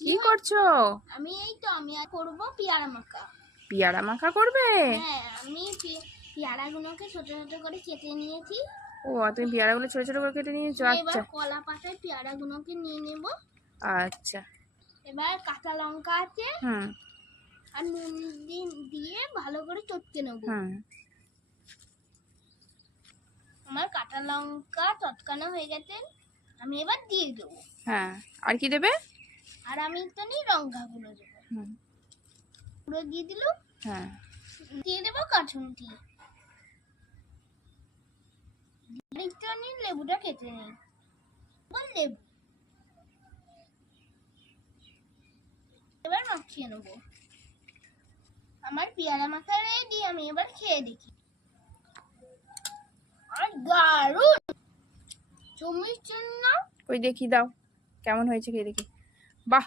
কি করছো? আমি এই তো আমি করব পেয়ারা মাখা। পেয়ারা মাখা করবে? হ্যাঁ, আমি পেয়ারাগুলোকে ছোট ছোট করে কেটে নিয়েছি। ও, তুমি পেয়ারাগুলো ছোট ছোট করে কেটে নিয়েছো? এবার আচ্ছা কলা পাতায় পেয়ারাগুলোকে নিয়ে নেব। আচ্ছা। এবার কাঁচা লঙ্কা আছে হুম আর নুন দিয়ে ভালো করে চটকে নেব। হুম আমার কাঁচা লঙ্কা চটকানো হয়ে গেছে, আমি এবার দিয়ে দেবো। হ্যাঁ, আর কি দেবে? আর আমি একটু লঙ্কা গুঁড়ো দেবো। গুঁড়ো দিয়ে দিলাম। হ্যাঁ, দিয়ে দেবো কাঁচুমটি। একটু আমি লেবুটা কেটে নিই। লেবু এবার মাখিয়ে নেব। আমার পেয়ারা মাখা রেডি, আমি এবার খেয়ে দেখি। আর দারুণ চমৎকার না? ওই দেখি দাও কেমন হয়েছে, খেয়ে দেখি। বাহ।